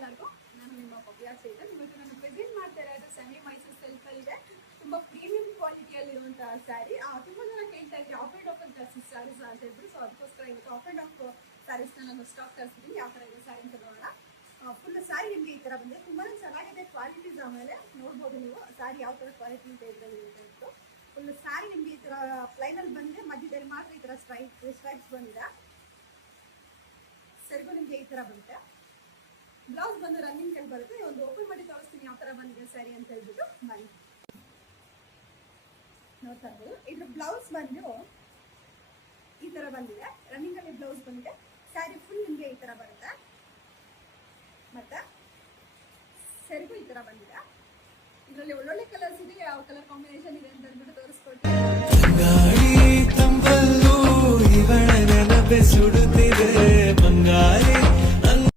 ಎಲ್ಲರಿಗೂ. ನಾನು ನಿಮ್ಮ ಭವ್ಯ ಚೇತನ್. ಇವತ್ತು ನಾನು ಪ್ರೆಸೆಂಟ್ ಮಾಡ್ತಾ ಇರೋದು ಸೆಮಿ ಮೈಸೂರು ಸಿಲ್ಕಲ್ಲಿದೆ. ತುಂಬ ಪ್ರೀಮಿಯಂ ಕ್ವಾಲಿಟಿಯಲ್ಲಿರುವಂತಹ ಸ್ಯಾರಿ. ತುಂಬ ಜನ ಕೇಳ್ತಾ ಇದ್ರಿ ಆಫ್ ಆ್ಯಂಡ್ ಆಫ್ ಜಾಸ್ತಿ ಸ್ಯಾರೀಸ್ ಅಂತ ಹೇಳಿದ್ರು. ಸೊ ಅದಕ್ಕೋಸ್ಕರ ಇವತ್ತು ಆಫ್ ಆ್ಯಂಡ್ ಆಫ್ ಸ್ಯಾರೀಸ್ನ ನಾನು ಸ್ಟಾಕ್ ತರಿಸ್ತೀನಿ. ಯಾವ ಥರ ಇದೆ ಸ್ಯಾರಿ ಅಂತ ನೋಡೋಣ. ಫುಲ್ ಸ್ಯಾರಿ ನಿಮಗೆ ಈ ಥರ ಬಂದರೆ ತುಂಬಾ ಚೆನ್ನಾಗಿದೆ ಕ್ವಾಲಿಟೀಸ್. ಆಮೇಲೆ ನೋಡ್ಬೋದು ನೀವು ಸ್ಯಾರಿ ಯಾವ ಥರ ಕ್ವಾಲಿಟಿ ಇದೆ ಇದರಲ್ಲಿ ಅಂತ. ಫುಲ್ ಸ್ಯಾರಿ ನಿಮಗೆ ಈ ಥರ ಪ್ಲೈನಲ್ಲಿ ಬಂದರೆ ಮಧ್ಯದಲ್ಲಿ ಮಾತ್ರ ಈ ಥರ ಸ್ಟ್ರೈಪ್ಸ್ ಬಂದಿದೆ. ಸರಿಗೂ ನಿಮಗೆ ಈ ಥರ ಬರುತ್ತೆ. ಬ್ಲೌಸ್ ಬಂದು ರನ್ನಿಂಗ್ ಕಲ್ ಬರುತ್ತೆ. ಒಂದು ಓಪನ್ ಮಾಡಿ ತೋರಿಸ್ತೀನಿ ಯಾವ ಥರ ಬಂದಿದೆ ಸ್ಯಾರಿ ಅಂತ ಹೇಳ್ಬಿಟ್ಟು. ಬನ್ನಿ ನೋಡ್ತಾ ಇರ್ಬೋದು. ಇದ್ರ ಬ್ಲೌಸ್ ಬಂದು ಈ ಥರ ಬಂದಿದೆ. ರನ್ನಿಂಗ್ ಅಲ್ಲಿ ಬ್ಲೌಸ್ ಬಂದಿದೆ. ಸ್ಯಾರಿ ಫುಲ್ ನಿಮಗೆ ಈ ಥರ ಬರುತ್ತೆ. ಮತ್ತೆ ಸರಿಗೂ ಈ ಥರ ಬಂದಿದೆ. ಇದರಲ್ಲಿ ಒಳ್ಳೊಳ್ಳೆ ಕಲರ್ಸ್ ಇದೆ. ಯಾವ ಕಲರ್ ಕಾಂಬಿನೇಷನ್ ಇದೆ ಅಂತ ಅಂದ್ಬಿಟ್ಟು ತೋರಿಸ್ಕೊಡ್ತೀನಿ.